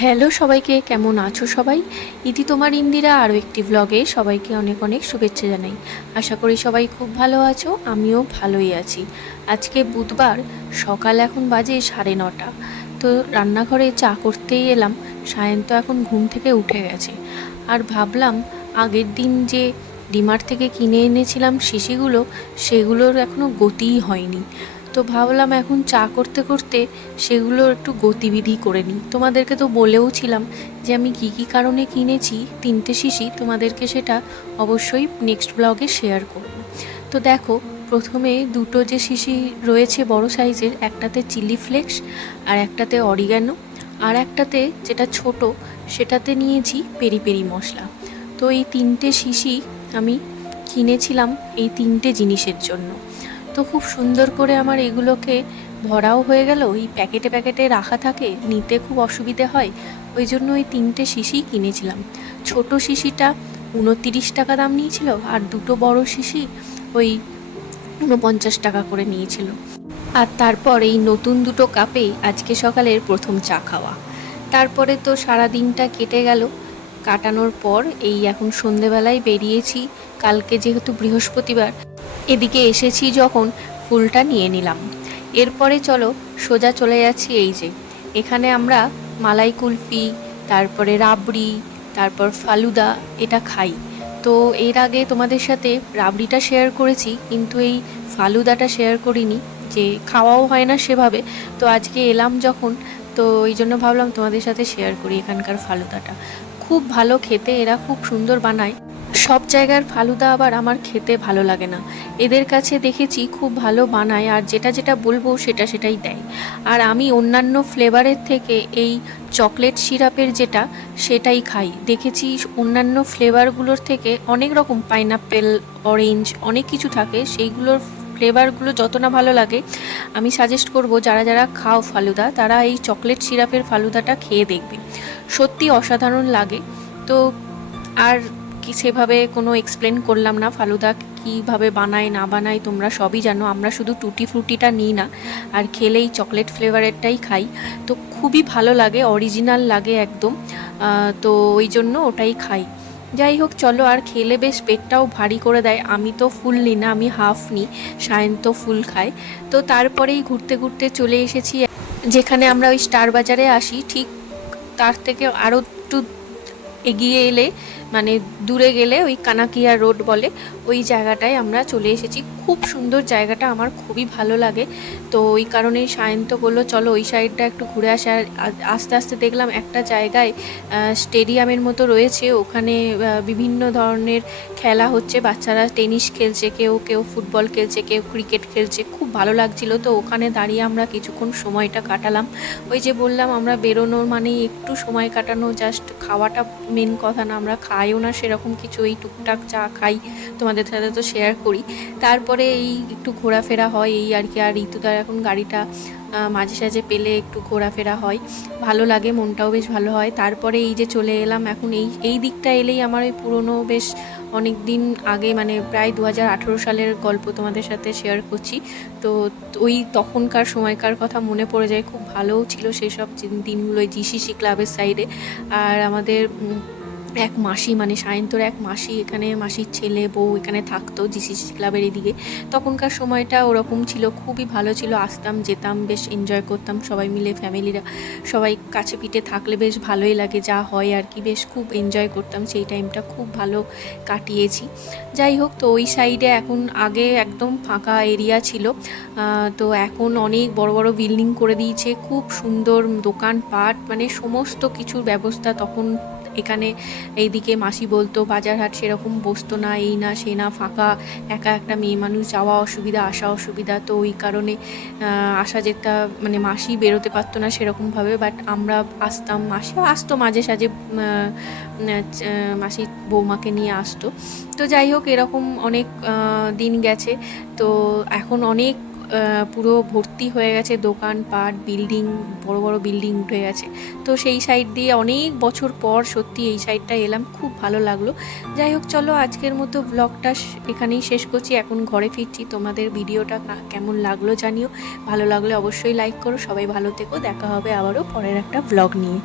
Hello সবাইকে, কেমন আছো সবাই? ইতি তোমার ইন্দিরা আরও একটি ব্লগে সবাইকে অনেক অনেক শুভেচ্ছা জানাই। আশা করি সবাই খুব ভালো আছো, আমিও ভালোই আছি। আজকে বুধবার, সকাল এখন বাজে 9:30। তো রান্নাঘরে চা করতেই এলাম। সায়ন তো এখন ঘুম থেকে উঠে গেছে। আর ভাবলাম আগের দিন যে ডিমার্ট থেকে কিনে এনেছিলাম শিশিগুলো, সেগুলোর এখনও গতিই হয়নি। তো ভাবলাম এখন চা করতে করতে সেগুলোর একটু গতিবিধি করে নিই। তোমাদেরকে তো বলেও ছিলাম যে আমি কী কী কারণে কিনেছি 3টে শিশি, তোমাদেরকে সেটা অবশ্যই নেক্সট ব্লগে শেয়ার করব। তো দেখো, প্রথমে দুটো যে শিশি রয়েছে বড় সাইজের, একটাতে চিলি ফ্লেক্স আর একটাতে অরিগ্যানো, আর একটাতে যেটা ছোট সেটাতে নিয়েছি পেরি পেরি মশলা। তো এই 3টে শিশি আমি কিনেছিলাম এই 3টে জিনিসের জন্য। তো খুব সুন্দর করে আমার এগুলোকে ভরাও হয়ে গেল। এই প্যাকেটে প্যাকেটে রাখা থাকে, নিতে খুব অসুবিধে হয়, ওই জন্য ওই 3টে শিশি কিনেছিলাম। ছোট শিশিটা 29 টাকা দাম নিয়েছিল, আর দুটো বড় শিশি ওই 49 টাকা করে নিয়েছিল। আর তারপর এই নতুন দুটো কাপেই আজকে সকালের প্রথম চা খাওয়া। তারপরে তো সারা দিনটা কেটে গেল। কাটানোর পর এই এখন সন্ধেবেলায় বেরিয়েছি। কালকে যেহেতু বৃহস্পতিবার, এদিকে এসেছি যখন ফুলটা নিয়ে নিলাম। এরপরে চলো সোজা চলে যাচ্ছি এই যে এখানে আমরা মালাই কুলফি, তারপরে রাবড়ি, তারপর ফালুদা এটা খাই। তো এর আগে তোমাদের সাথে রাবড়িটা শেয়ার করেছি, কিন্তু এই ফালুদাটা শেয়ার করিনি, যে খাওয়াও হয় না সেভাবে। তো আজকে এলাম যখন, তো এই জন্য ভাবলাম তোমাদের সাথে শেয়ার করি এখানকার ফালুদাটা। খুব ভালো খেতে, এরা খুব সুন্দর বানায়। সব জায়গার ফালুদা আবার আমার খেতে ভালো লাগে না, এদের কাছে দেখেছি খুব ভালো বানায়, আর যেটা যেটা বলবো সেটা সেটাই দেয়। আর আমি অন্যান্য ফ্লেভারের থেকে এই চকলেট সিরাপের যেটা, সেটাই খাই। দেখেছি অন্যান্য ফ্লেভারগুলোর থেকে অনেক রকম, পাইনাপেল, অরেঞ্জ, অনেক কিছু থাকে, সেইগুলোর ফ্লেভারগুলো যত না ভালো লাগে। আমি সাজেস্ট করব যারা যারা খাও ফালুদা, তারা এই চকলেট সিরাপের ফালুদাটা খেয়ে দেখবে, সত্যি অসাধারণ লাগে। তো আর কি সেভাবে কোনো এক্সপ্লেন করলাম না, ফালুদা কীভাবে বানায় না বানায় তোমরা সবই জানো। আমরা শুধু টুটি ফ্রুটিটা নিই না, আর খেলেই চকলেট ফ্লেভারেরটাই খাই। তো খুবই ভালো লাগে, অরিজিনাল লাগে একদম। তো ওই জন্য ওটাই খাই। যাই হোক, চলো, আর খেলে বেশ পেটটাও ভারী করে দেয়। আমি তো ফুল নিই না, আমি হাফ নিই, সায়ন তো ফুল খায়। তো তারপরেই ঘুরতে ঘুরতে চলে এসেছি যেখানে আমরা ওই স্টার বাজারে আসি, ঠিক তার থেকে আরও একটু এগিয়ে এলে, মানে দূরে গেলে ওই কানাকিয়া রোড বলে, ওই জায়গাটায় আমরা চলে এসেছি। খুব সুন্দর জায়গাটা, আমার খুবই ভালো লাগে। তো ওই কারণেই সায়ন তো বললো চলো ওই সাইডটা একটু ঘুরে আসে। আর আস্তে আস্তে দেখলাম একটা জায়গায় স্টেডিয়ামের মতো রয়েছে, ওখানে বিভিন্ন ধরনের খেলা হচ্ছে, বাচ্চারা টেনিস খেলছে, কেউ কেউ ফুটবল খেলছে, কেউ ক্রিকেট খেলছে, খুব ভালো লাগছিল। তো ওখানে দাঁড়িয়ে আমরা কিছুক্ষণ সময়টা কাটালাম। ওই যে বললাম, আমরা বেরোনোর মানেই একটু সময় কাটানো, জাস্ট খাওয়াটা মেন কথা না, আমরা খাইও না সেরকম কিছু, এই টুকটাক চা খাই, তোমাদের সাথে তো শেয়ার করি। তারপরে এই একটু ঘোরাফেরা হয় এই আর কি। আর ঋতুদার এখন গাড়িটা মাঝে সাঝে পেলে একটু ঘোরাফেরা হয়, ভালো লাগে, মনটাও বেশ ভালো হয়। তারপরে এই যে চলে এলাম এখন এই দিকটা এলেই আমার ওই পুরনো বেশ অনেক দিন আগে, মানে প্রায় 2018 সালের গল্প তোমাদের সাথে শেয়ার করছি। তো ওই তখনকার সময়কার কথা মনে পড়ে যায়, খুব ভালোও ছিল সেই সব দিনগুলো, জিসিসি ক্লাবের সাইডে। আর আমাদের এক মাসি, মানে সায়ন্তর এক মাসি, এখানে মাসির ছেলে বউ এখানে থাকতো জিসিসি ক্লাবের এদিকে। তখনকার সময়টা ওরকম ছিল, খুবই ভালো ছিল, আসতাম যেতাম, বেশ এনজয় করতাম সবাই মিলে, ফ্যামিলিরা সবাই কাছে পিঠে থাকলে বেশ ভালোই লাগে, যা হয় আর কি, বেশ খুব এনজয় করতাম সেই টাইমটা, খুব ভালো কাটিয়েছি। যাই হোক, তো ওই সাইডে এখন, আগে একদম ফাঁকা এরিয়া ছিল, তো এখন অনেক বড় বড় বিল্ডিং করে দিয়েছে, খুব সুন্দর দোকানপাট, মানে সমস্ত কিছুর ব্যবস্থা। তখন এখানে এইদিকে মাসি বলতো বাজারহাট সেরকম বসতো না, এই না সে না, ফাঁকা, একা একটা মেয়ে মানুষ, যাওয়া অসুবিধা আসা অসুবিধা। তো ওই কারণে আসা যেতে, মানে মাসি বেরোতে পারতো না সেরকমভাবে, বাট আমরা আসতাম, মাসিও আসতো মাঝে সাঝে, মাসি বৌমাকে নিয়ে আসতো। তো যাই হোক, এরকম অনেক দিন গেছে। তো এখন অনেক পুরো ভর্তি হয়ে গেছে দোকানপাট, বিল্ডিং, বড় বড় বিল্ডিং উঠে গেছে। তো সেই সাইড দিয়ে অনেক বছর পর সত্যি এই সাইডটা এলাম, খুব ভালো লাগলো। যাই হোক, চলো আজকের মতো ব্লগটা এখানেই শেষ করছি, এখন ঘরে ফিরছি। তোমাদের ভিডিওটা কেমন লাগলো জানিও, ভালো লাগলে অবশ্যই লাইক করো। সবাই ভালো থেকো, দেখা হবে আবারও পরের একটা ব্লগ নিয়ে।